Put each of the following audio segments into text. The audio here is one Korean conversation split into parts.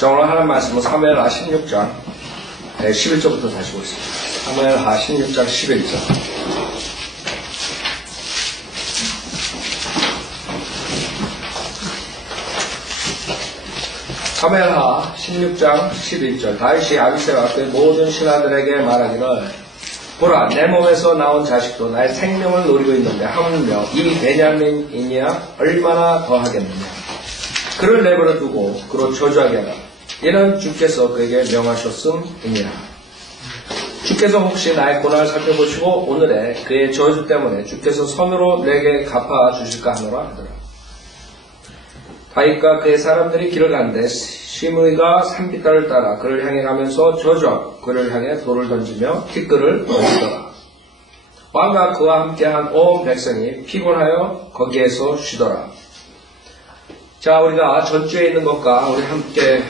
자, 오늘 하는 말씀은 사무엘하 16장 11절부터 다시 보겠습니다. 사무엘하 16장 11절. 사무엘하 16장 11절. 다윗이 아비새가 그 모든 신하들에게 말하기를, 보라, 내 몸에서 나온 자식도 나의 생명을 노리고 있는데 하물며 이 베냐민이냐 얼마나 더하겠느냐. 그를 내버려 두고 그로 저주하게 하라. 이는 주께서 그에게 명하셨음이니라. 주께서 혹시 나의 고난을 살펴보시고 오늘의 그의 저주 때문에 주께서 선으로 내게 갚아 주실까 하노라 하더라. 다윗과 그의 사람들이 길을 가는데 시므이가 산깃달을 따라 그를 향해 가면서 저주하고 그를 향해 돌을 던지며 티끌을 던지더라. 왕과 그와 함께한 온 백성이 피곤하여 거기에서 쉬더라. 자, 우리가 전주에 있는 것과 우리 함께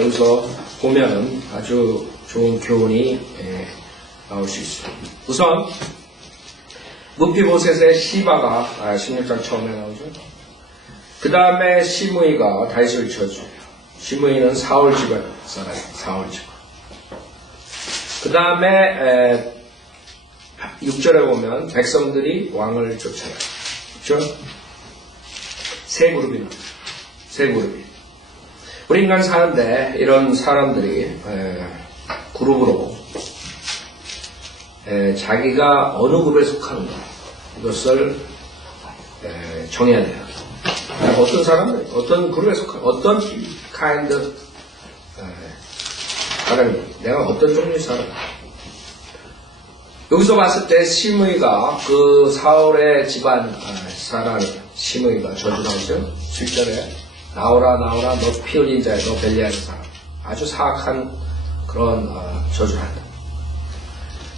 여기서 보면은 아주 좋은 교훈이 나올 수 있습니다. 우선 무피보셋의 시바가 16장 처음에 나오죠. 그 다음에 시므이가 다윗을 저주해요. 시므이는 사울 집안 사람, 사울 집안. 그 다음에 6절에 보면 백성들이 왕을 쫓아요. 그렇죠? 세 그룹입니다. 세 그룹이. 우리 인간 사는데 이런 사람들이 그룹으로 자기가 어느 그룹에 속하는가 이것을 정해야 돼요. 어떤 사람들, 어떤 그룹에 속한, 어떤 kind of 사람이, 내가 어떤 종류의 사람. 여기서 봤을 때 시므이가 그 사울의 집안 사람, 시므이가 저주하죠. 7절에 나오라 나오라 너 피 흘린 자야 너 벨리알의 사람. 아주 사악한 그런 저주를 한다.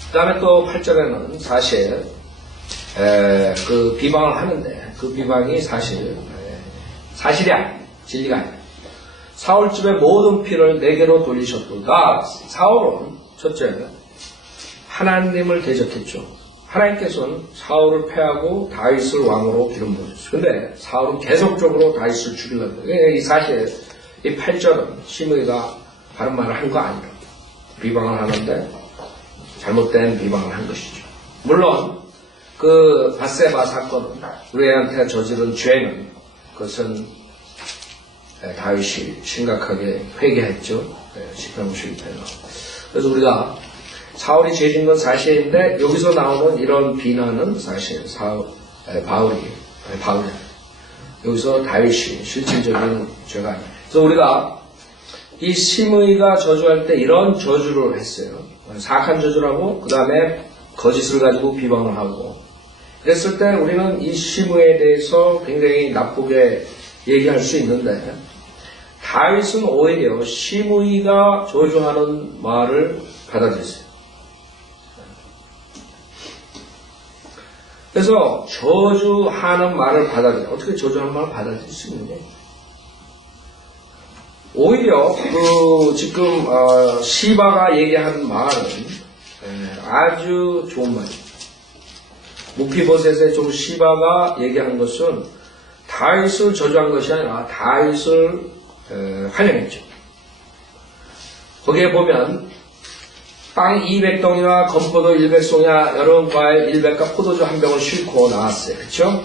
그 다음에 또 8절에는 사실 그 비방을 하는데 그 비방이 사실이 아니에요. 진리가 아니에요. 사울 집의 모든 피를 내게로 돌리셨도다. 사울은 첫째 하나님을 대적했죠. 하나님께서는 사울을 패하고 다윗을 왕으로 기름 부으셨어요. 근데 사울은 계속적으로 다윗을 죽이려고 해요. 이 사실 이 8절은 시므이가 바른 말을 한 거 아니에요. 비방을 하는데 잘못된 비방을 한 것이죠. 물론 그 밧세바 사건은 우리한테 저지른 죄는 그것은 다윗이 심각하게 회개했죠. 시편 51편에서. 그래서 우리가 사울이 죄진 건 사실인데 여기서 나오는 이런 비난은 사실 바울이 여기서 다윗이 실질적인 죄가 아니에요. 그래서 우리가 이 시므이가 저주할 때 이런 저주를 했어요. 사악한 저주라고 그 다음에 거짓을 가지고 비방을 하고 그랬을 때 우리는 이 시므이에 대해서 굉장히 나쁘게 얘기할 수 있는데 다윗은 오히려 시므이가 저주하는 말을 받아들였어요. 그래서 저주하는 말을 받아들여요. 어떻게 저주하는 말을 받아들일 수 있느냐? 오히려 지금 시바가 얘기한 말은 아주 좋은 말이에요. 무피보셋의 종 시바가 얘기한 것은 다윗을 저주한 것이 아니라 다윗을 환영했죠. 거기에 보면 빵 200동이나 건포도 100송이나 여러 과일 100가 포도주 한 병을 싣고 나왔어요. 그렇죠?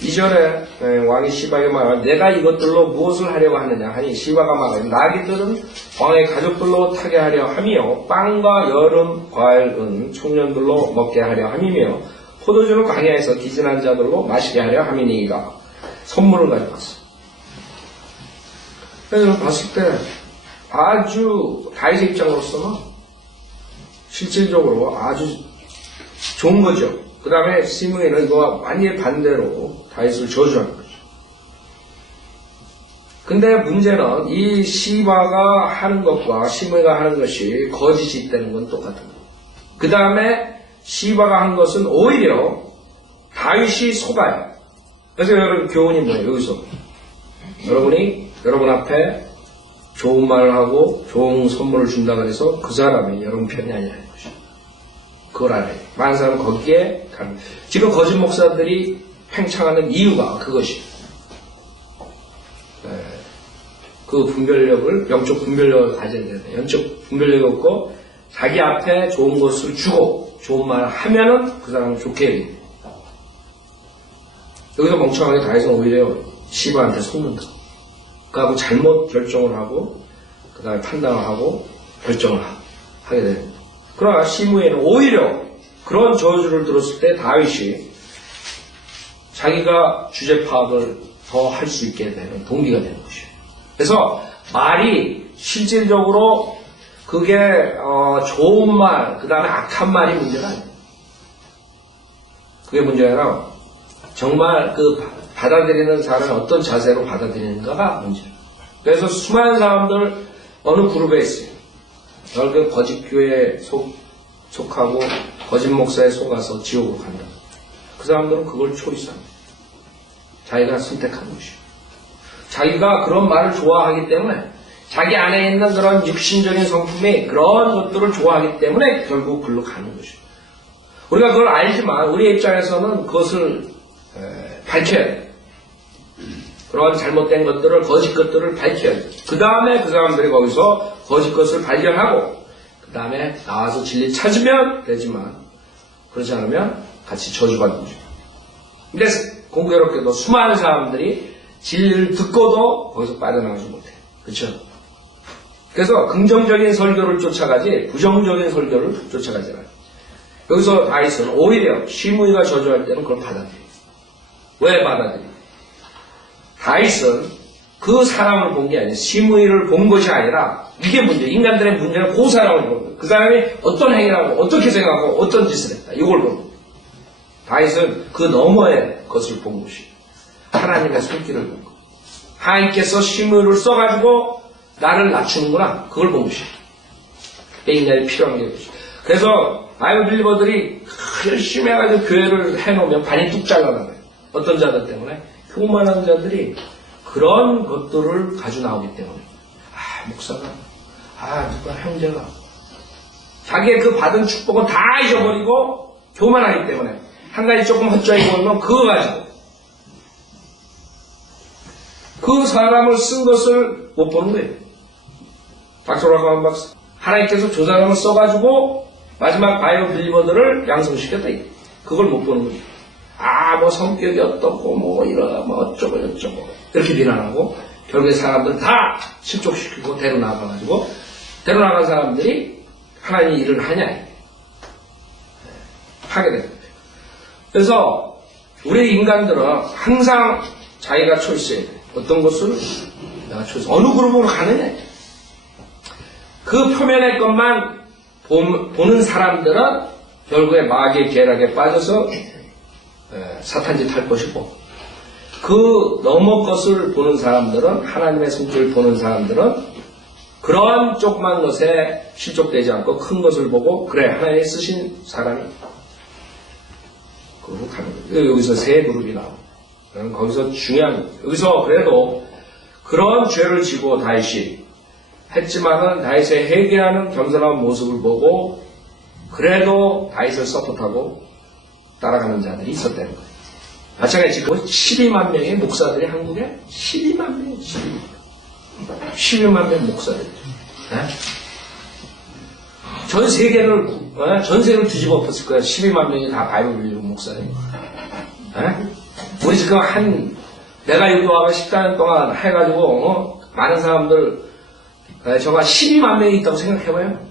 2절에 왕이 시바에게 말하면 내가 이것들로 무엇을 하려고 하느냐 하니 시바가 말하면 나귀들은 왕의 가족들로 타게 하려 함이요 빵과 여름 과일은 청년들로 먹게 하려 함이며 포도주는 광야에서 기진한 자들로 마시게 하려 함이니이다. 선물을 가져왔어요. 그래서 봤을 때 아주 다윗의 입장으로서는 실질적으로 아주 좋은 거죠. 그 다음에 시므이는 이거와 완전히 반대로 다윗을 저주하는 거죠. 근데 문제는 이 시바가 하는 것과 시므이가 하는 것이 거짓이 있다는 건 똑같은 거예요. 그 다음에 시바가 한 것은 오히려 다윗이 속아요. 그래서 여러분 교훈이 뭐예요? 여기서 여러분이 여러분 앞에 좋은 말을 하고 좋은 선물을 준다고 해서 그 사람이 여러분 편이 아니라는 것이죠. 그걸 알아요. 많은 사람은 거기에 가는. 지금 거짓 목사들이 팽창하는 이유가 그것이에요. 그 분별력을, 영적 분별력을 가져야 돼요. 영적 분별력이 없고, 자기 앞에 좋은 것을 주고, 좋은 말을 하면은 그 사람을 좋게 해요. 여기서 멍청하게 다해서 오히려 시바한테 속는다. 그하고 잘못 결정을 하고, 그 다음에 판단을 하고, 결정을 하게 됩니다. 그러나 시므에는 오히려 그런 저주를 들었을 때 다윗이 자기가 주제 파악을 더 할 수 있게 되는 동기가 되는 것이에요. 그래서 말이 실질적으로 그게 좋은 말, 그 다음에 악한 말이 문제가 아니에요. 그게 문제가 아니라 정말 그 받아들이는 사람이 어떤 자세로 받아들이는가가 문제예요. 그래서 수많은 사람들 어느 그룹에 있어요. 결국 거짓 교회에 속하고 거짓 목사에 속아서 지옥으로 간다. 그 사람들은 그걸 초이스합니다. 자기가 선택한 것이에요. 자기가 그런 말을 좋아하기 때문에 자기 안에 있는 그런 육신적인 성품이 그런 것들을 좋아하기 때문에 결국 글로 가는 것이에요. 우리가 그걸 알지만 우리의 입장에서는 그것을 밝혀야 돼요. 그런 잘못된 것들을, 거짓 것들을 밝혀야 돼요. 그 다음에 그 사람들이 거기서 거짓 것을 발견하고 그 다음에 나와서 진리 찾으면 되지만 그렇지 않으면 같이 저주받는 거죠. 근데 공교롭게도 수많은 사람들이 진리를 듣고도 거기서 빠져나가지 못해요. 그렇죠? 그래서 긍정적인 설교를 쫓아가지 부정적인 설교를 쫓아가지 않아요. 여기서 다윗은 오히려 시므이가 저주할 때는 그걸 받아들여요. 왜 받아들여요? 다윗은 그 사람을 본 게 아니에요. 시므이를 본 것이 아니라 이게 문제. 인간들의 문제는 그 사람을 보는 거예요. 그 사람이 어떤 행위를 하고 어떻게 생각하고 어떤 짓을 했다. 이걸 보는 거예요. 다윗은 그 너머의 것을 본 것이에요. 하나님의 손길을 본 거예요. 하나님께서 시므이를 써가지고 나를 낮추는구나. 그걸 본 것이에요. 인간이 필요한 게 그것이에요. 그래서 바이블 빌리버들이 열심히 해가지고 교회를 해놓으면 반이 뚝 잘라나가요. 어떤 자들 때문에? 교만한 자들이 그런 것들을 가지고 나오기 때문에 목사가 누가 형제가 자기의 그 받은 축복은 다 잊어버리고 교만하기 때문에 한 가지 조금 헛자이 보면 그거 가지고 그 사람을 쓴 것을 못 보는 거예요. 박소라고 한 박사 하나님께서 저 사람을 써가지고 마지막 바이블 빌리버들을 양성시켰다. 그걸 못 보는 거죠. 뭐 성격이 어떻고 뭐 이러다 뭐 어쩌고 저쩌고 이렇게 비난하고 결국에 사람들 다 실족시키고 데려나가가지고 데려나간 사람들이 하나님의 일을 하냐 하게 됩니다. 그래서 우리 인간들은 항상 자기가 초이스해야 돼. 어떤 것을 내가 초이스 어느 그룹으로 가느냐. 그 표면의 것만 보는 사람들은 결국에 마귀의 계략에 빠져서 사탄짓 할 것이고 그 너머 것을 보는 사람들은 하나님의 성질을 보는 사람들은 그런 조그만 것에 실족되지 않고 큰 것을 보고 그래 하나님이 쓰신 사람이 그러고 가는 거예요. 여기서 세 그룹이 나와요. 거기서 중요한 여기서 그래도 그런 죄를 지고 다윗이 했지만은 다윗의 회개하는 겸손한 모습을 보고 그래도 다윗을 서포트하고 따라가는 자들이 있었다는 거예요. 마찬가지 지금 12만 명의 목사들이 한국에 12만 명, 12만 명 목사들. 전 세계를 뒤집어 엎었을 거야. 12만 명이 다 바이블 빌리고 목사예요. 우리 지금 내가 여기 와가 14년 동안 해가지고 많은 사람들 저가 12만 명이 있다고 생각해봐요.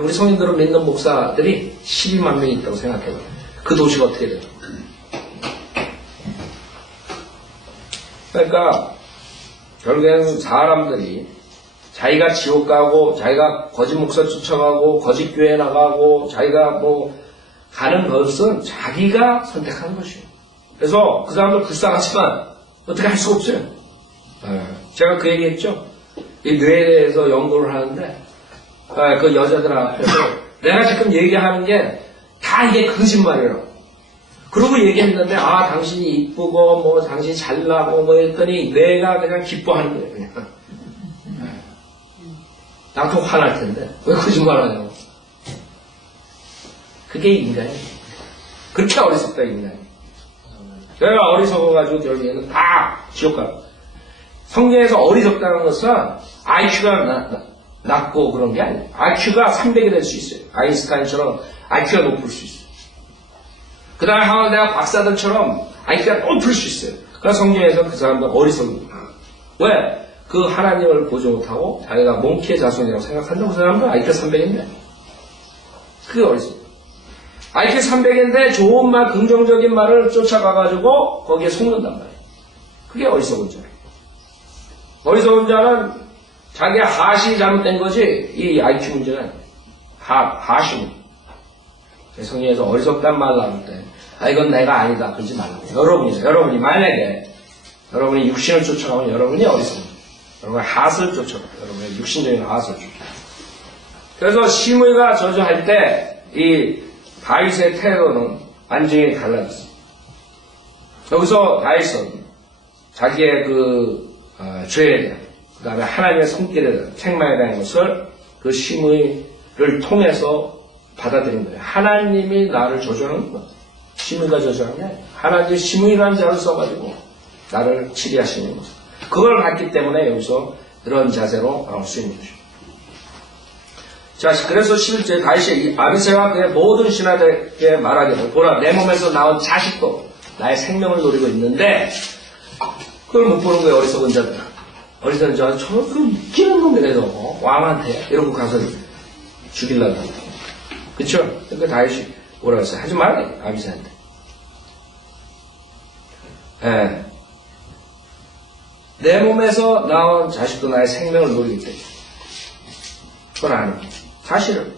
우리 성인들은 믿는 목사들이 12만 명이 있다고 생각해봐요. 그 도시가 어떻게 돼요? 그러니까 결국에는 사람들이 자기가 지옥 가고 자기가 거짓 목사 쫓아가고 거짓 교회 나가고 자기가 가는 것은 자기가 선택한 것이에요. 그래서 그 사람들 불쌍하지만 어떻게 할 수가 없어요. 제가 그 얘기했죠. 이 뇌에 대해서 연구를 하는데 그 여자들 앞에서 내가 지금 얘기하는 게 다 이게 거짓말이라고. 그러고 얘기했는데 당신이 이쁘고 당신이 잘나고 했더니 뇌가 그냥 기뻐하는 거예요. 그냥. 나도 화날 텐데 왜 거짓말하냐고. 그게 인간이에요. 그렇게 어리석다 인간이. 내가 어리석어가지고 결국에는 다 지옥 가고. 성경에서 어리석다는 것은 IQ가 낮고 그런 게 아니에요. IQ가 300이 될 수 있어요. 아인슈타인처럼 IQ가 높을 수 있어요. 그 다음에 하버드대학 박사들처럼 IQ가 높을 수 있어요. 그래서 성경에서 그 사람들 어리석은 거예요. 왜? 그 하나님을 보지 못하고 자기가 몽키의 자손이라고 생각한다고 그 사람들 IQ 300인데 그게 어리석어요. IQ 300인데 좋은 말, 긍정적인 말을 쫓아가가지고 거기에 속는단 말이에요. 그게 어리석은 자예요. 어리석은 자는 자기의 하심이 잘못된 거지 이 IQ 문제가 아니에요. 하심. 성경에서 어리석단 말 나올 때 이건 내가 아니다 그러지 말라고. 여러분이 만약에 여러분이 육신을 쫓아가면 여러분이 어리석은 거예요. 여러분의 하스를 쫓아가요. 여러분의 육신적인 하스를 쫓아가요. 그래서 시므이가 저주할 때 이 다윗의 태도는 완전히 달라졌어요. 여기서 다윗은 자기의 죄에 대한 그 다음에 하나님의 손길에 대한 책망에 대한 것을 그 시므이를 통해서 받아들인 거예요. 하나님이 나를 저주하는 거예요. 시므이가 저주하는 게 아니에요. 하나님이 시므이라는 자를 써가지고 나를 치리하시는 거죠. 그걸 봤기 때문에 여기서 이런 자세로 나올 수 있는 거죠. 자, 그래서 11절에 다윗이 아비새와 그의 모든 신하들에게 말하기를 보라 내 몸에서 나온 자식도 나의 생명을 노리고 있는데 그걸 못 보는 거예요. 어리석은 자들. 어리석은 자들 그 웃기는 놈들에 너 왕한테 이러고 가서 죽이려고 하고. 그쵸? 그러니까 다윗이 뭐라고 했어요? 하지 말아요. 아비새한테. 예. 내 몸에서 나온 자식도 나의 생명을 노리기 때문에. 그건 아니에요. 사실은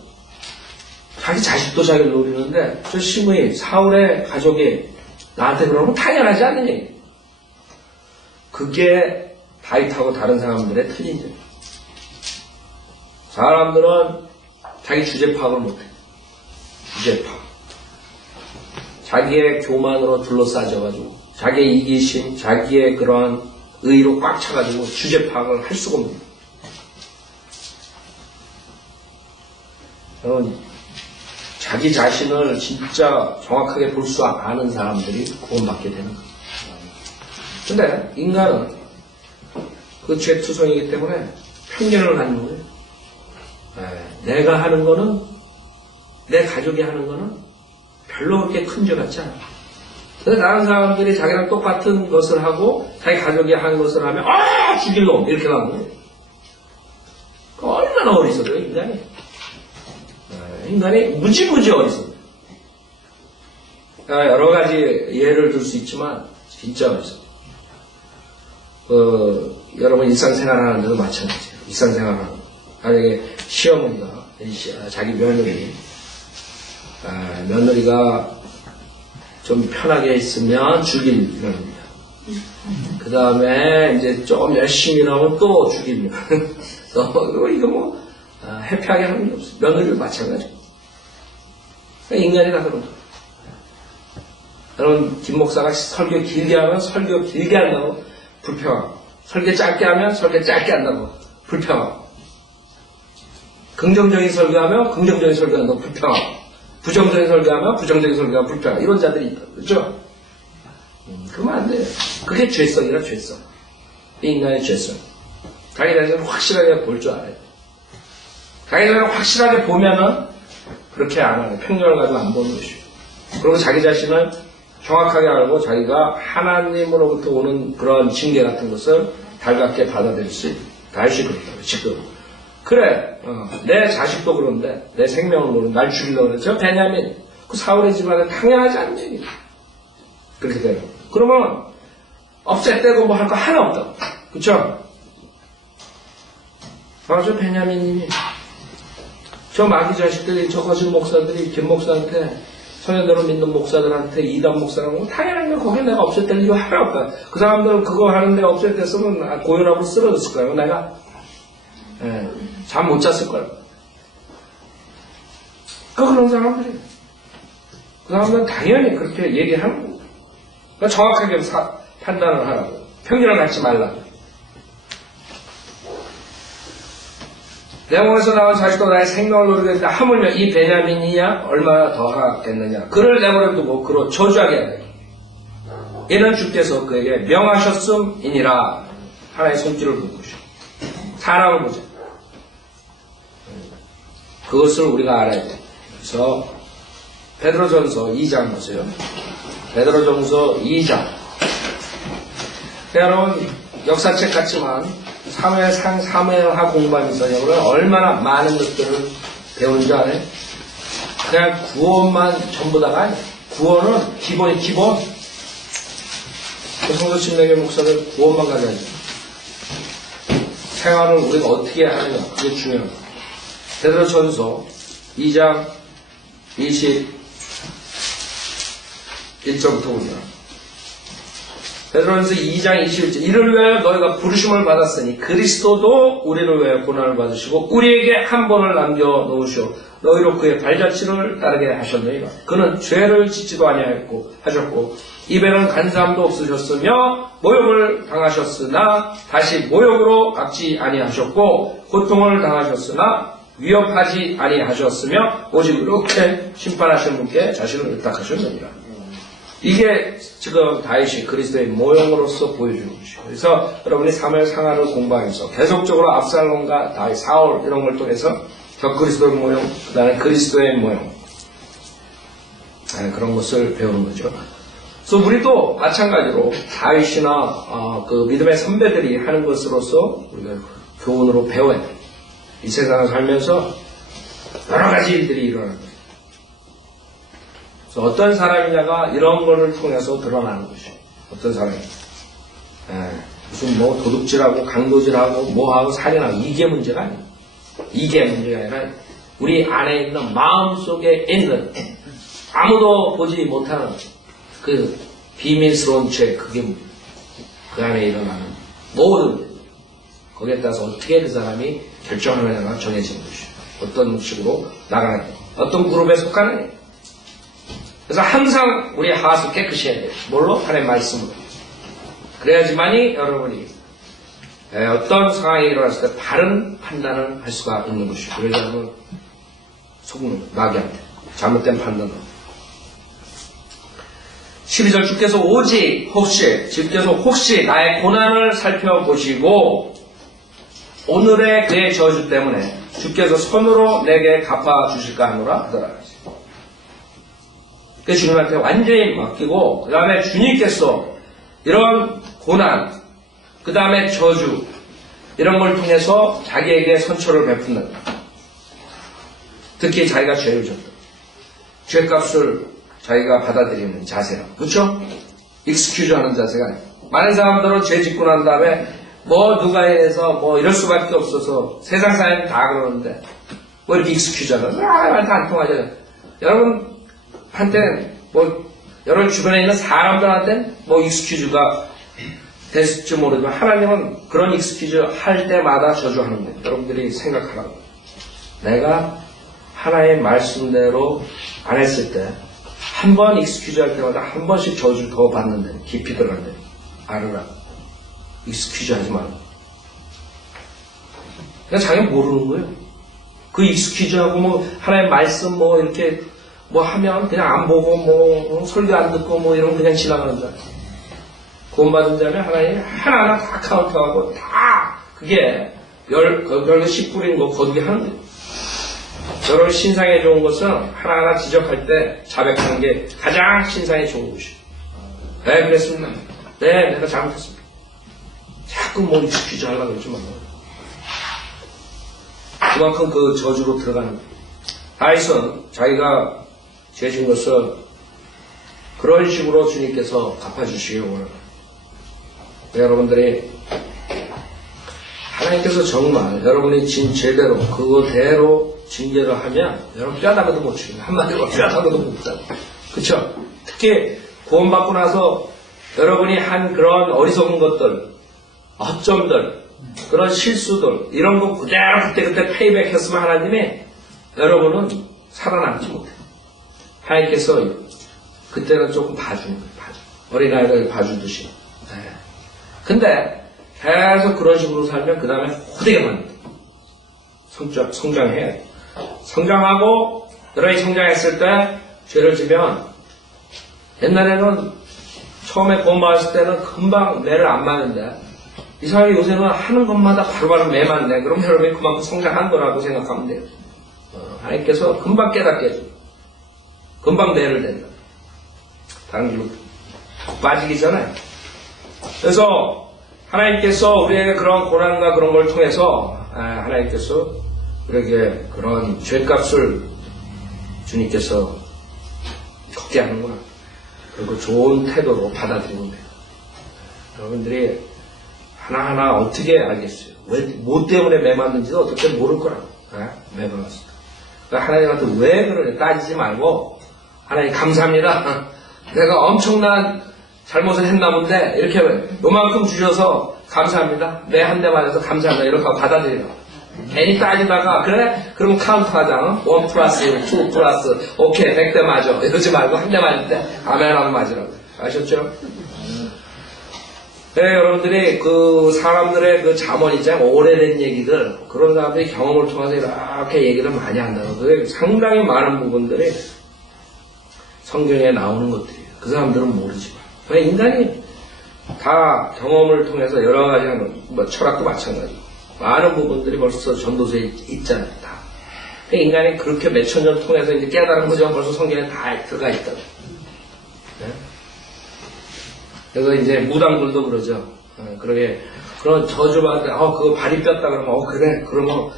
자기 자식도 자기를 노리는데 저 시므이 사울의 가족이 나한테 그러면 당연하지 않는 얘기예요. 그게 다윗하고 다른 사람들의 틀린 점이에요. 사람들은 자기 주제 파악을 못해요. 주제 파악. 자기의 교만으로 둘러싸져가지고 자기의 이기심, 자기의 그러한 의로 꽉 차가지고 주제 파악을 할 수가 없는 거예요. 자기 자신을 진짜 정확하게 볼 수 아는 사람들이 구원받게 되는 거예요. 근데 인간은 그 죄투성이기 때문에 편견을 갖는 거예요. 내가 하는 거는 내 가족이 하는 거는 별로 그렇게 큰 죄 같지 않아. 근데 다른 사람들이 자기랑 똑같은 것을 하고 자기 가족이 하는 것을 하면 죽일 놈 이렇게 나오는 거예요. 얼마나 어리석어요 인간이. 인간이 무지무지 어리석어요. 여러 가지 예를 들 수 있지만 진짜 어리석어요. 여러분 일상생활 하는데도 마찬가지예요. 일상생활 하는 거. 만약에 시어머니가 자기 며느리가 좀 편하게 있으면 죽일 며느리야. 그 다음에 이제 좀 열심히 일하면 또 죽일 며느리. 이거 뭐 해피하게 하는 게 없어요. 며느리도 마찬가지고. 인간이 다 그런 거예요. 여러분 김 목사가 설교 길게 하면 설교 길게 한다고 불평하고 설교 짧게 하면 설교 짧게 한다고 불평하고 긍정적인 설교하면 긍정적인 설교한다고 불평하고 부정적인 설교하면 부정적인 설교하고 불평하고 이런 자들이 있다. 그렇죠? 그러면 안 돼요. 그게 죄성이라 죄성. 인간의 죄성. 자기 자신을 확실하게 볼 줄 알아요. 자기 자신을 확실하게 보면은 그렇게 안 하는 편견을 가지고 안 보는 것이고 그리고 자기 자신을 정확하게 알고 자기가 하나님으로부터 오는 그런 징계 같은 것을 달갑게 받아들일 수 있다. 다윗이 그렇다고 지금 그래 내 자식도 그런데 내 생명을 모르는 날 죽이려고 그래. 저 베냐민 그 사울의 집안에 당연하지 않는 얘기 그렇게 돼요. 그러면 없앴대고 뭐 할 거 하나 없다고. 그쵸? 저 베냐민님이 저 마귀 자식들이 저 거짓 목사들이 김 목사한테 성현대로 믿는 목사들한테 이단 목사라고 당연한 거 거기 내가 없앴될 이유 하나 없다. 그 사람들 그거 하는데 없앴댔으면 고혈압으로 쓰러졌을 거예요. 내가 잠 못 잤을 거예요. 그런 사람들이 그 사람들은 당연히 그렇게 얘기하는 거예요. 그러니까 정확하게 판단을 하라고. 편견을 갖지 말라고. 내 몸에서 나온 자식도 나의 생명을 노리겠다 하물며 이 베냐민이야 얼마나 더 하겠느냐. 그를 내버려 두고 그로 저주하게 하되 이는 주께서 그에게 명하셨음이니라. 하나의 손길을 본 것이요. 사람을 보자. 그것을 우리가 알아야 돼. 그래서 베드로전서 2장 보세요. 베드로전서 2장. 여러분 역사책 같지만 사무엘하 공부하면서 여러분 얼마나 많은 것들을 배우는 줄 알아요? 그냥 구원만 전부다가 아니에요. 구원은 기본이 기본. 성도 침례교 목사들 구원만 가져야죠. 생활을 우리가 어떻게 하느냐 그게 중요합니다. 베드로전서 2장 21절부터 보자. 베드로전서 2장 21절. 이를 위하여 너희가 부르심을 받았으니 그리스도도 우리를 위하여 고난을 받으시고 우리에게 한 번을 남겨놓으시오 너희로 그의 발자취를 따르게 하셨느니라. 그는 죄를 짓지도 하셨고 입에는 간사함도 없으셨으며 모욕을 당하셨으나 다시 모욕으로 갚지 아니하셨고 고통을 당하셨으나 위협하지 아니하셨으며 오직 이렇게 심판하신 분께 자신을 의탁하셨느니라. 이게 지금 다윗이 그리스도의 모형으로서 보여주는 것이죠. 그래서 여러분이 사무엘 상하를 공부하면서 계속적으로 압살롬과 다윗, 사울 이런 걸 통해서 그리스도의 모형, 그 다음에 그리스도의 모형 그런 것을 배우는 거죠. 그래서 우리도 마찬가지로 다윗이나 그 믿음의 선배들이 하는 것으로서 우리가 교훈으로 배워야 돼요. 이 세상을 살면서 여러 가지 일들이 일어나는 거예요. 그래서 어떤 사람이냐가 이런 거를 통해서 드러나는 것이에요. 어떤 사람이 무슨 뭐 도둑질하고 강도질하고 뭐하고 살인하고 이게 문제가 아니에요. 이게 문제가 아니라 우리 안에 있는 마음속에 있는 아무도 보지 못하는 그 비밀스러운 죄 그게 그 안에 일어나는 모든 거기에 따라서 어떻게 그 사람이 결정하느냐가 정해지는 것이에요. 어떤 식으로 나가느냐 어떤 그룹에 속하느냐. 그래서 항상 우리 하수 깨끗이 해야 돼요. 뭘로? 하나님의 말씀으로. 그래야지만이 여러분이 어떤 상황이 일어났을 때 바른 판단을 할 수가 있는 것이죠. 그러자면 속는 마귀한테 잘못된 판단을. 12절 주께서 혹시 나의 고난을 살펴보시고 오늘의 그의 저주 때문에 주께서 손으로 내게 갚아주실까 하노라 하더라. 그 주님한테 완전히 맡기고 그 다음에 주님께서 이런 고난 그 다음에 저주 이런 걸 통해서 자기에게 선처를 베푼다. 특히 자기가 죄를 졌다. 죄값을 자기가 받아들이는 자세라. 그렇죠? 익스큐즈 하는 자세가 아니에요. 많은 사람들은 죄 짓고 난 다음에 뭐 누가 해서 뭐 이럴 수밖에 없어서 세상 사람이 다 그러는데 뭐 이렇게 익스큐즈 하는 말도 안 통하잖아요. 여러분한테는 뭐 여러분 주변에 있는 사람들한테는 뭐 익스큐즈가 됐을지 모르지만 하나님은 그런 익스큐즈 할 때마다 저주하는 거예요. 여러분들이 생각하라고. 내가 하나의 말씀대로 안 했을 때 한 번 익스큐즈 할 때마다 한 번씩 저주 더 받는데 깊이 들어간대. 알으라. 익스큐즈 하지 말고. 그냥 자기는 모르는 거예요. 그 익스큐즈하고 뭐 하나의 말씀 뭐 이렇게 뭐 하면 그냥 안 보고 뭐 설교 안 듣고 뭐 이런 거 그냥 지나가는 줄 알아요. 구원받은 자면 하나님 하나하나 다 카운트하고 다 그게 별거 씨 뿌린 거 거두게 하는 거예요. 여러분 신상에 좋은 것은 하나하나 지적할 때 자백하는 게 가장 신상에 좋은 것이에요. 네 그랬습니다. 네 내가 잘못했습니다. 자꾸 뭐 익스큐즈 하려고 그러지 말고. 그만큼 그 저주로 들어가는 거예요. 다윗은 자기가 죄 진 것을 그런 식으로 주님께서 갚아주시기 원합니다. 여러분들이 하나님께서 정말 여러분이 진 죄대로 그거대로 징계를 하면 여러분 뼈다가도 못 죽여요. 한마디로 뼈다가도 못 잡아요. 그쵸? 특히 구원받고 나서 여러분이 한 그런 어리석은 것들 허점들 그런 실수들 이런 거 그대로 그때 페이백 했으면 하나님이 여러분은 살아남지 못해요. 하나님께서 그때는 조금 봐주는 거예요. 어린아이를 봐주듯이. 네. 근데 계속 그런 식으로 살면 그 다음에 호되게 만듭니다. 성장해야 돼요. 성장하고 여러분이 성장했을 때 죄를 지면 옛날에는 처음에 구원받았을 때는 금방 매를 안 맞는데 이상하게 요새는 하는 것마다 바로바로 매맞네. 그럼 여러분이 그만큼 성장한 거라고 생각하면 돼요. 하나님께서 금방 깨닫게 해줘. 금방 내를 된다. 다른 길로 빠지기 전에. 그래서 하나님께서 우리에게 그런 고난과 그런 걸 통해서 하나님께서 우리에게 그런 죄값을 주님께서 걷게 하는구나. 그리고 좋은 태도로 받아들이면 돼요. 여러분들이 하나하나 어떻게 알겠어요? 뭐 때문에 매맞는지도 어떻게 모를 거라고. 매맞았어. 그러니까 하나님한테 왜 그러냐 따지지 말고 하나님 감사합니다. 내가 엄청난 잘못을 했나 본데 이렇게 요만큼 주셔서 감사합니다. 내 한 대 맞아서 감사합니다. 이렇게 받아들이라. 괜히 따지다가 그래? 그럼 카운트하자. 1 플러스 2 플러스 오케이 100대 맞아. 이러지 말고 한 대 맞을 때 아멘 하면 맞으라고. 아셨죠? 네, 여러분들이 그 사람들의 그 잠언 있잖아요. 오래된 얘기들 그런 사람들이 경험을 통해서 이렇게 얘기를 많이 한다고. 그게 상당히 많은 부분들이 성경에 나오는 것들이에요. 그 사람들은 모르지만. 인간이 다 경험을 통해서 여러 가지 하는, 철학도 마찬가지고, 많은 부분들이 벌써 전도서에 있잖아요, 다. 인간이 그렇게 몇천 년 통해서 이제 깨달은 거지만 벌써 성경에 다 들어가 있다고. 네? 그래서 이제 무당들도 그러죠. 그러게, 그런 저주받을 때, 그거 발이 뼈다 그러면, 그래. 그러면,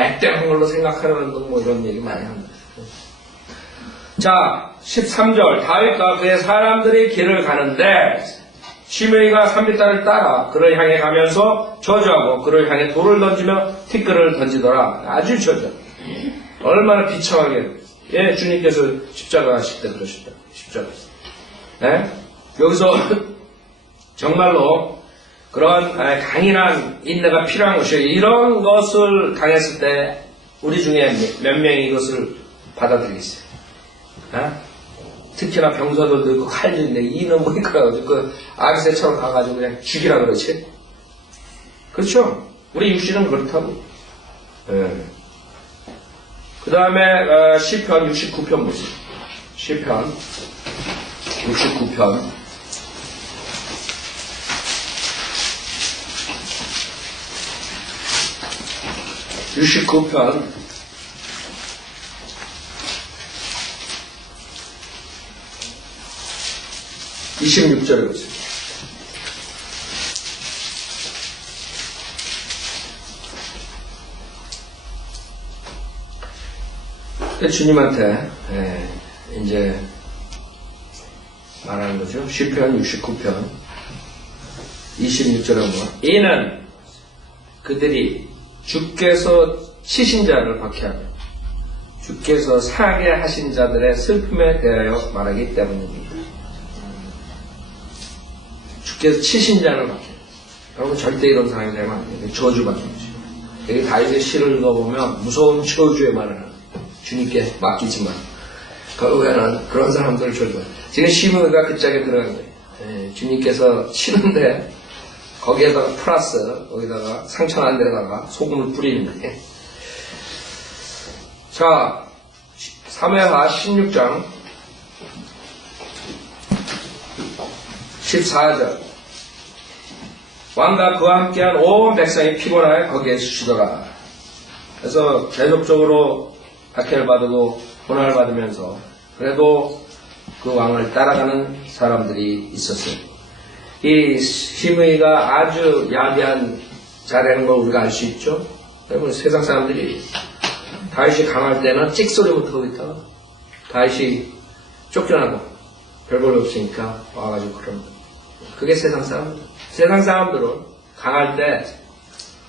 액땜한 걸로 생각하려는 뭐 이런 얘기 많이 합니다. 자, 13절. 다윗과 그의 사람들이 길을 가는데 시므이가 산비탈을 따라 그를 향해 가면서 저주하고 그를 향해 돌을 던지며 티끌을 던지더라. 아주 저주. 얼마나 비참하게. 예, 주님께서 십자가 하실 때 그러셨다. 십자가. 예? 여기서 정말로 그런 강인한 인내가 필요한 것이에요. 이런 것을 당했을 때 우리 중에 몇 명이 이것을 받아들이겠어요? 특히나 병사들도 있고 칼도 있는데 이놈의 그래가지고 그 아기새처럼 가가지고 그냥 죽이라 그러지. 그렇죠? 우리 육신은 그렇다고. 그 다음에 시편 69편 보세요. 시편 69편 69편 26절에 보세요. 주님한테 이제 말하는 거죠. 시편 69편 26절에 보면 이는 그들이 주께서 치신 자를 박해하며 주께서 상하게 하신 자들의 슬픔에 대하여 말하기 때문입니다. 주께서 치신 자를 박해요. 여러분 절대 이런 상황이 되면 안 돼요. 저주받는 거죠. 여기 다윗의 시를 읽어보면 무서운 저주의 말을 하는 주님께 맡기지만 결국에는 그런 사람들을 저주해요. 지금 시므이가 그 짝에 들어간 거예요. 주님께서 치는데 거기에다가 플러스 거기다가 상처난 데다가 소금을 뿌리는 거예요. 자, 사무엘하 16장 14절 왕과 그와 함께한 온 백성이 피곤하여 거기에 쉬더라. 그래서 계속적으로 박해를 받고 고난을 받으면서 그래도 그 왕을 따라가는 사람들이 있었어요. 이 시므이가 아주 야비한 자라는 걸 우리가 알 수 있죠. 여러분 세상 사람들이 다윗이 강할 때는 찍소리 못하고 있다가 다윗이 쫓겨나고 별볼 없으니까 와가지고 그런 거예요. 그게 세상 사람들. 세상 사람들은 강할 때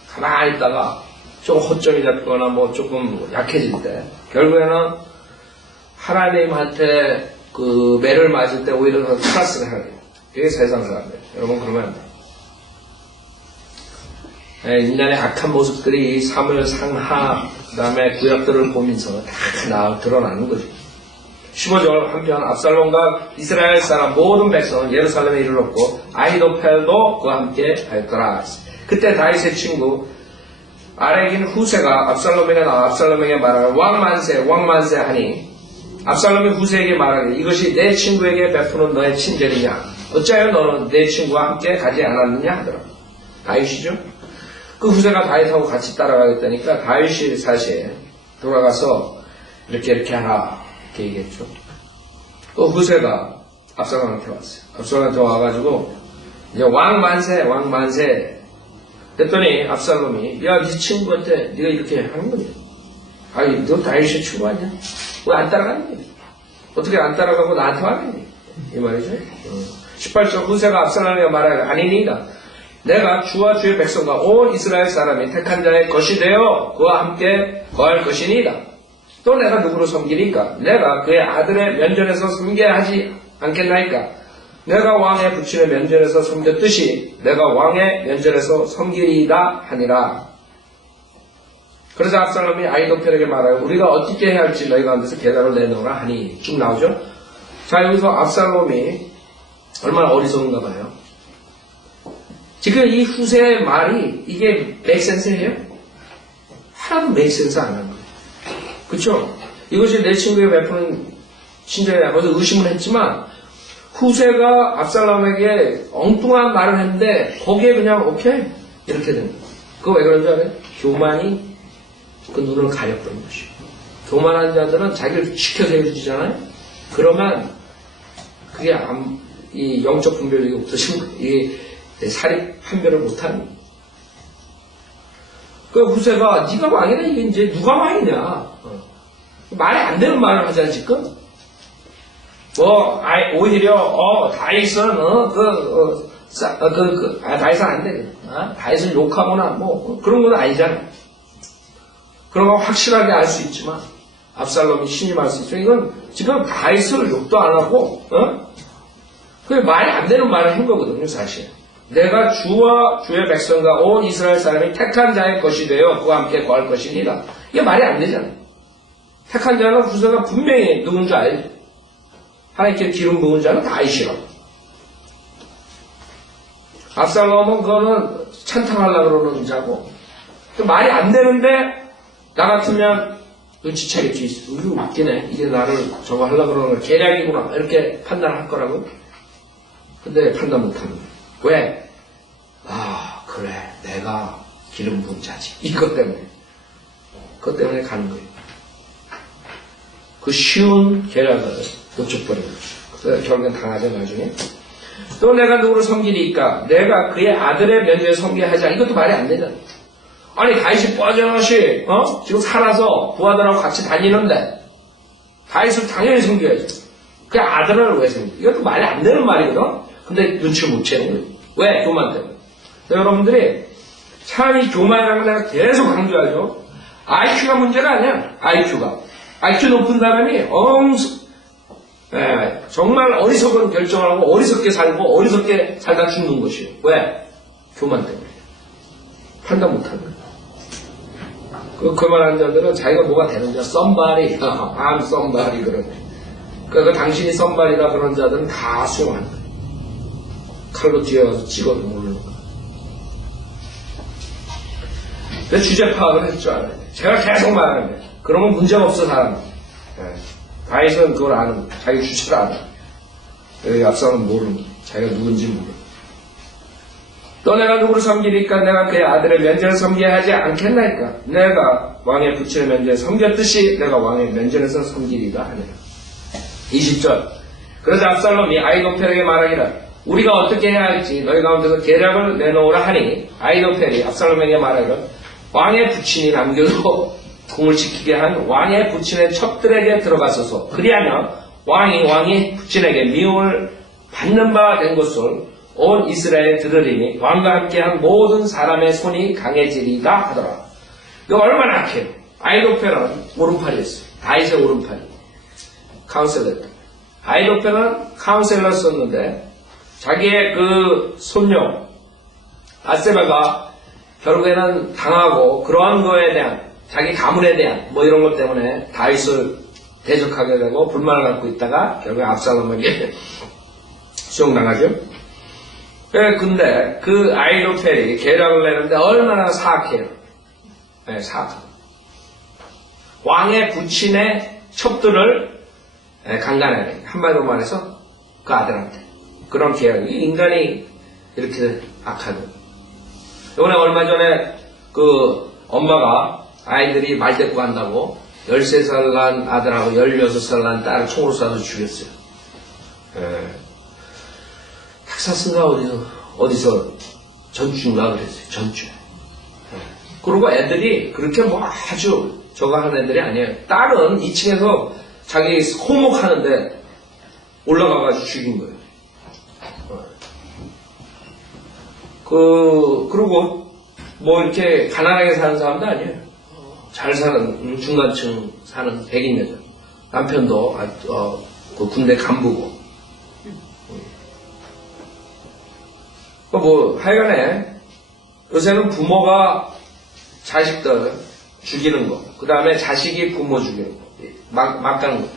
가만히 있다가 좀 허점이 잡거나 뭐 조금 약해질 때 결국에는 하나님한테 그 매를 맞을 때 오히려 더 플러스를 하게 돼요. 그게 세상 사람들. 여러분 그러면 인간의 악한 모습들이 사무엘 상하 그 다음에 구약들을 보면서 다 드러나는 거죠. 15절 한편 압살롬과 이스라엘 사람 모든 백성은 예루살렘에 이르렀고 아히도펠도 그와 함께 하였더라. 그때 다윗의 친구 아렉인 후세가 압살롬에게 나와 압살롬에게 말하여 왕만세 하니 압살롬이 후세에게 말하되 이것이 내 친구에게 베푸는 너의 친절이냐. 어찌하여 너는 내 친구와 함께 가지 않았느냐 하더라. 다윗이죠. 그 후세가 다윗하고 같이 따라가겠다니까 다윗이 사실 돌아가서 이렇게 하라 이렇게 얘기했죠. 또 후세가 압살롬한테 왔어요. 압살롬한테 와가지고 이제 왕 만세 그랬더니 압살롬이 야 네 친구한테 네가 이렇게 하는 거냐? 아니 너 다윗의 친구 아니야? 왜 안 따라가니? 어떻게 안 따라가고 나한테 왔니? 이 말이죠. 18절 후세가 압살롬에게 말하여 아니니이다. 내가 주와 주의 백성과 온 이스라엘 사람이 택한 자의 것이 되어 그와 함께 거할 것이니이다. 또 내가 누구로 섬기니까? 내가 그의 아들의 면전에서 섬겨야 하지 않겠나이까? 내가 왕의 부친의 면전에서 섬겼듯이 내가 왕의 면전에서 섬기리이다 하니라. 그래서 압살롬이 아히도펠에게 말하여 우리가 어떻게 해야 할지 너희 가운데서 계략을 내놓으라 하니 쭉 나오죠. 자, 여기서 압살롬이 얼마나 어리석은가 봐요. 지금 이 후세의 말이 이게 맥센스예요? 하나도 맥센스 안 하는 거예요. 그쵸? 이것이 내 친구의 베푸는 친절이야. 거기서 의심을 했지만 후세가 압살롬에게 엉뚱한 말을 했는데 거기에 그냥 오케이 이렇게 된 거예요. 그거 왜 그런 줄 알아요? 교만이 그 눈을 가렸던 것이에요. 교만한 자들은 자기를 지켜세워주잖아요. 그러면 그게 이 영적 분별력이 없으신 이 사립 판별을 못하는. 그 후세가 네가 왕이냐 이게 이제 누가 왕이냐 말이 안 되는 말을 하잖아 지금. 오히려 다윗은 다윗은 안 돼. 다윗은 욕하거나 뭐 그런 건 아니잖아. 그런 거 확실하게 알 수 있지만 압살롬이 신임할 수 있죠. 이건 지금 다윗을 욕도 안 하고 그게 말이 안 되는 말을 한 거거든요 사실. 내가 주와 주의 백성과 온 이스라엘 사람이 택한 자의 것이 되어 그와 함께 거할 것이니라. 이게 말이 안 되잖아요. 택한 자는 후세가 분명히 누군 줄 알죠. 하나님께 기름 부은 자는 다윗이라고. 압살롬은 그거는 찬탕하려고 그러는 자고 말이 안 되는데 나 같으면 눈치채겠지. 이거 웃기네. 이게 나를 저거 하려고 그러는 거 계략이구나. 이렇게 판단할 거라고. 근데 판단 못하는 거예요. 왜? 그래. 내가 기름 부은 자지. 이것 때문에. 그것 때문에 가는 거예요. 그 쉬운 계략을 놓쳐버리는 거죠. 그래서 결국엔 당하죠, 나중에. 또 내가 누구를 섬기니까 내가 그의 아들의 면전에 섬기게 하지 않아. 이것도 말이 안 되잖아. 아니, 다윗이 뻐져시, 지금 살아서 부하들하고 같이 다니는데, 다윗을 당연히 섬겨야죠. 그 아들을 왜 섬겨? 이것도 말이 안 되는 말이거든? 근데 눈치를 못 채는 거예요. 왜? 교만 때문에. 여러분들이, 참 이 교만이라는 걸 내가 계속 강조하죠. IQ가 문제가 아니야. IQ가. IQ 높은 사람이 정말 어리석은 결정을 하고 어리석게 살고 어리석게 살다 죽는 것이에요. 왜? 교만 때문에. 판단 못하는 거예요. 그만한 자들은 자기가 뭐가 되는지 somebody, I'm somebody 그러네. 그러니까 당신이 somebody라 그런 자들은 다 수용하는 거예요. 칼로 뒤에 가서 찍어도 모르는 거예요. 근데 주제 파악을 할 줄 알아요. 제가 계속 말하는데 그러면 문제가 없어 사람은. 다윗은 그걸 아는 자기 주체를 알아. 여기 앞서는 모르는 자기가 누군지 모르는. 또 내가 누구를 섬기니까 내가 그의 아들의 면전에 섬겨야 하지 않겠나이까? 내가 왕의 부친의 면전에 섬겼듯이 내가 왕의 면전에서 섬기리라 하니라. 20절. 그러자 압살롬이 아히도펠에게 말하기를 우리가 어떻게 해야 할지 너희 가운데서 계략을 내놓으라 하니 아히도펠이 압살롬에게 말하기를 왕의 부친이 남겨도 궁을 지키게 한 왕의 부친의 첩들에게 들어가소서. 그리하면 왕이 부친에게 미움을 받는 바 된 것을 온 이스라엘에 들으리니 왕과 함께한 모든 사람의 손이 강해지리다 하더라. 이거 얼마나 악해요. 아히도펠은 오른팔이었어요. 다윗의 오른팔이. 카운셀러. 아히도펠은 카운셀러 썼는데 자기의 그 손녀 바세바가 결국에는 당하고 그러한 거에 대한 자기 가문에 대한 뭐 이런 것 때문에 다윗을 대적하게 되고 불만을 갖고 있다가 결국에 압살롬에게 수용당하죠. 근데 그 아히도펠이 계략을 내는데 얼마나 사악해요. 사악해요. 왕의 부친의 첩들을 강간해요. 한마디로 말해서 그 아들한테 그런 계약. 인간이 이렇게 악하고. 이번에 얼마 전에 그 엄마가 아이들이 말 데리고 간다고 13살 난 아들하고 16살 난 딸을 총으로 쏴서 죽였어요. 텍사스인가 어디서 전주인가 그랬어요. 전주. 그리고 애들이 그렇게 뭐 아주 저거 하는 애들이 아니에요. 딸은 2층에서 자기 호목 하는데 올라가가지고 죽인 거예요. 그리고 뭐 이렇게 가난하게 사는 사람도 아니에요. 잘 사는 중간층 사는 백인 여자. 남편도 그 군대 간부고. 뭐 하여간에 요새는 부모가 자식들 죽이는 거, 그 다음에 자식이 부모 죽이는 거, 막간.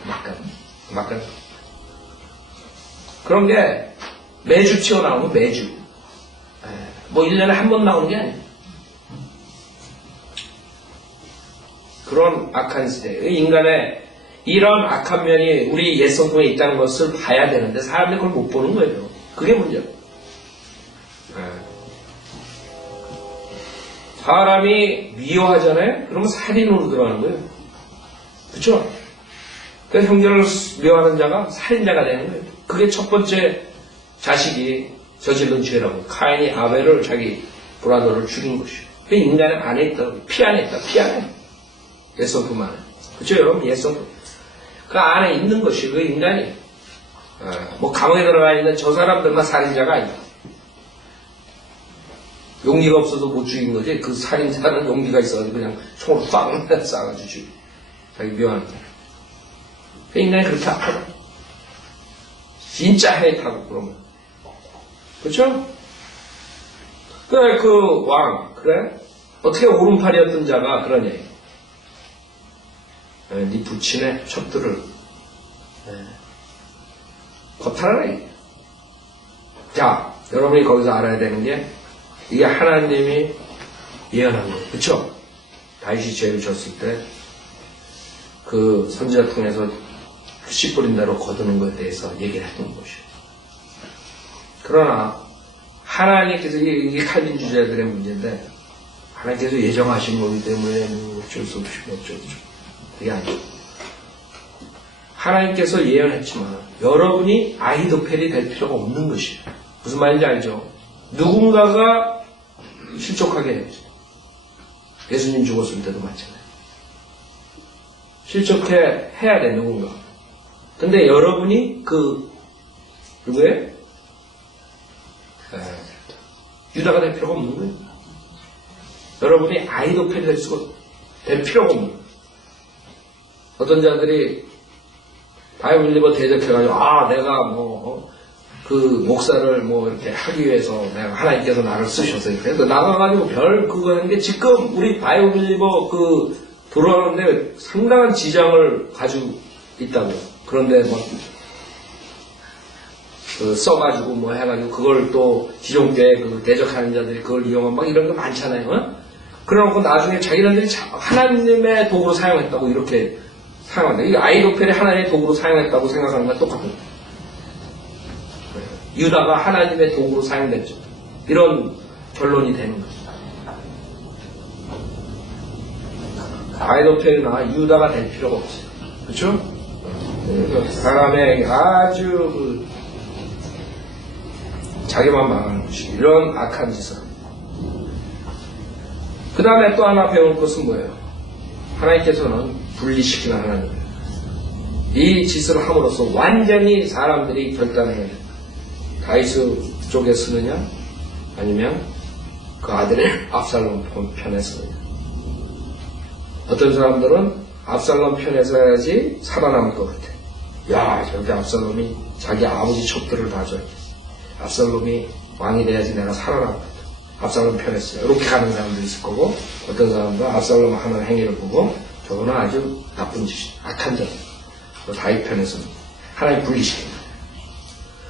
그런 게 매주 튀어나오는 거, 매주. 뭐 1년에 한 번 나오는 게 아니에요. 그런 악한 시대. 인간의 이런 악한 면이 우리 옛 성경에 있다는 것을 봐야 되는데 사람들이 그걸 못 보는 거예요. 그게 문제예요. 사람이 미워하잖아요? 그러면 살인으로 들어가는 거예요. 그쵸? 그래서 형제를 미워하는 자가 살인자가 되는 거예요. 그게 첫 번째 자식이 저지른 죄라고. 카인이 아벨을 자기 브라더를 죽인 것이요. 그 인간의 안에 있다. 피 안에 있다. 피 안에. 옛성품 안에. 그쵸, 여러분? 옛성품. 그 안에 있는 것이 그 인간이. 뭐 감옥에 들어가 있는 저 사람들만 살인자가 아니다. 용기가 없어서 못 죽인 거지. 그 살인자는 용기가 있어가지고 그냥 총으로 빵 쏴가지고 죽여. 자기 묘한 거. 그 인간이 그렇게 아파요. 진짜 해타고 그러면. 그렇죠? 그래 그 왕 그래? 어떻게 오른팔이었던 자가 그러냐. 네 부친의 첩들을 거탈하라. 자, 여러분이 거기서 알아야 되는 게 이게 하나님이 예언한 거예요. 그쵸? 다윗이 죄를 졌을 때 그 선지자 통해서 씨 뿌린 대로 거두는 것에 대해서 얘기를 했던 것이에요. 그러나 하나님께서 이게 칼빈주의자들의 문제인데 하나님께서 예정하신 거기 때문에 어쩔 수 없이 그게 아니에요. 하나님께서 예언했지만 여러분이 아히도펠이 될 필요가 없는 것이에요. 무슨 말인지 알죠? 누군가가 실족하게 해야죠. 예수님 죽었을 때도 마찬가지예요. 실족해 해야 돼 누군가. 근데 여러분이 누구예요? 유다가 될 필요가 없는 거예요. 여러분이 아히도펠이 될 필요가 없는 거예요. 어떤 자들이 바이블리버 대적해가지고 내가 그 목사를 이렇게 하기 위해서 내가 하나님께서 나를 쓰셔서 그래서 나가가지고 그거 했는데 지금 우리 바이블리버 들어가는데 상당한 지장을 가지고 있다고. 그런데 써가지고 해가지고 그걸 또 기존교회 대적하는 자들이 그걸 이용하면 이런 거 많잖아요. 그래놓고 나중에 자기네들이 하나님의 도구로 사용했다고 이렇게 사용한다. 이게 아히도펠이 하나님의 도구로 사용했다고 생각하는 건 똑같은 거예요. 유다가 하나님의 도구로 사용됐죠. 이런 결론이 되는 거죠. 아히도펠이나 유다가 될 필요가 없어요. 그렇죠? 사람의 아주 자기만 망하는 것이 이런 악한 짓을. 그 다음에 또 하나 배울 것은 뭐예요? 하나님께서는 분리시키는 하나님이에요. 이 짓을 함으로써 완전히 사람들이 결단해야 돼요. 다윗 쪽에 쓰느냐 아니면 그 아들의 압살롬 편에 쓰느냐. 어떤 사람들은 압살롬 편에 서야지 살아남을 것 같아. 야, 저렇게 압살롬이 자기 아버지 첩들을 봐줘야지. 압살롬이 왕이 돼야지 내가 살아남을 것 같아. 압살롬 편에 써요. 이렇게 가는 사람도 있을 거고, 어떤 사람도 압살롬 하는 행위를 보고 저거는 아주 나쁜 짓이다. 악한 자다. 다윗 편에서는 하나님 분리시킵니다.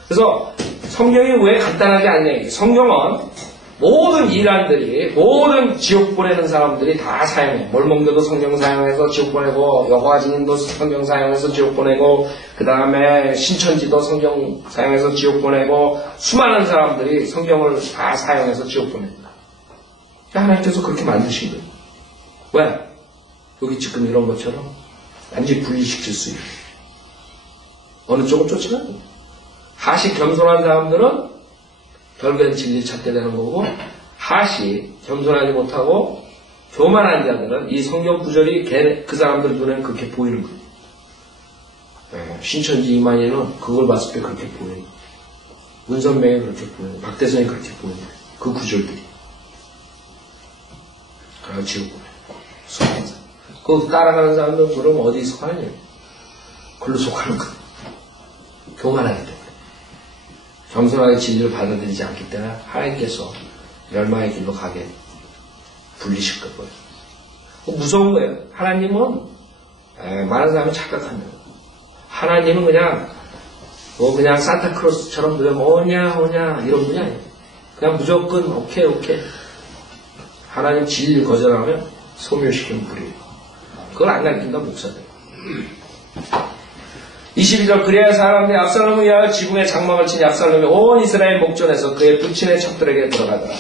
그래서 성경이 왜 간단하게 안 얘기해요? 성경은 모든 이란들이, 모든 지옥 보내는 사람들이 다 사용해. 몰몬교도 성경 사용해서 지옥 보내고, 여호와 증인도 성경 사용해서 지옥 보내고, 그 다음에 신천지도 성경 사용해서 지옥 보내고, 수많은 사람들이 성경을 다 사용해서 지옥 보냅니다. 하나님께서 그렇게 만드신 거예요. 왜? 여기 지금 이런 것처럼 완전히 분리시킬 수 있어요. 어느 쪽을 쫓으면 하시 겸손한 사람들은 결국엔 진리 찾게 되는 거고, 하시 겸손하지 못하고 교만한 자들은 이 성경 구절이 그 사람들 눈에는 그렇게 보이는 거예요. 신천지 이만희는 그걸 봤을 때 그렇게 보여요. 문선명이 그렇게 보여요. 박대선이 그렇게 보여요. 그 구절들이. 그래서 지옥 속한다. 그 따라가는 사람들은 그럼 어디 속하느냐? 글로 속하는 거예요. 교만하기 때문에. 겸손하게 진리를 받아들이지 않기 때문에 하나님께서 멸망의 길로 가게 분리실 거예요. 무서운 거예요. 하나님은 많은 사람이 착각합니다. 하나님은 그냥 산타크로스처럼 그냥 오냐 이런 분이 아니에요. 그냥 무조건 오케이. 하나님 진리를 거절하면 소멸시키는 불이에요. 그걸 안 가르친다 목사들. 22절 그래야 사람들이 압살롬을 위하여 지붕에 장막을 친 압살롬이 온 이스라엘 목전에서 그의 부친의 척들에게 들어가더라.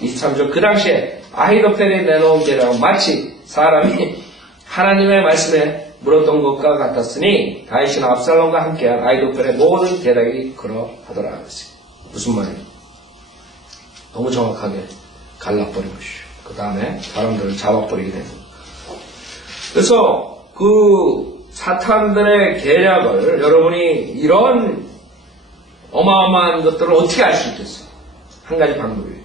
23절 그 당시에 아히도펠이 내놓은 계략은 마치 사람이 하나님의 말씀에 물었던 것과 같았으니 다윗이나 압살롬과 함께한 아히도펠의 모든 계략이 그러하더라. 무슨 말이에요? 너무 정확하게 갈라버린 것이죠. 그 다음에 사람들을 잡아버리게 되는 거예요. 그래서 그 사탄들의 계략을 여러분이 이런 어마어마한 것들을 어떻게 알 수 있겠어요? 한 가지 방법이에요.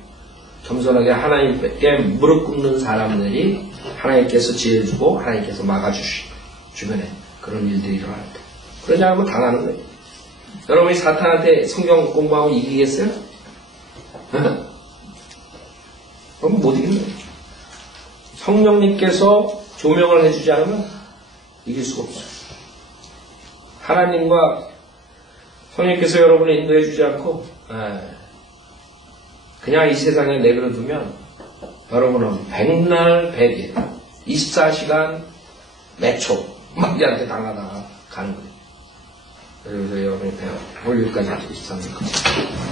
겸손하게 하나님께 무릎 꿇는 사람들이 하나님께서 지혜주고 하나님께서 막아주시고 주변에 그런 일들이 일어날 때 그러지 않으면 당하는 거예요. 여러분이 사탄한테 성경 공부하고 이기겠어요? 그럼 못 이깁니다. 성령님께서 조명을 해주지 않으면 이길 수가 없어요. 하나님과 성령님께서 여러분을 인도해 주지 않고 그냥 이 세상에 내버려 두면 여러분은 백날 백일 24시간 몇 초 마귀한테 당하다가 가는 거예요. 그래서 여러분이 배울 여기까지 하고 있습니다.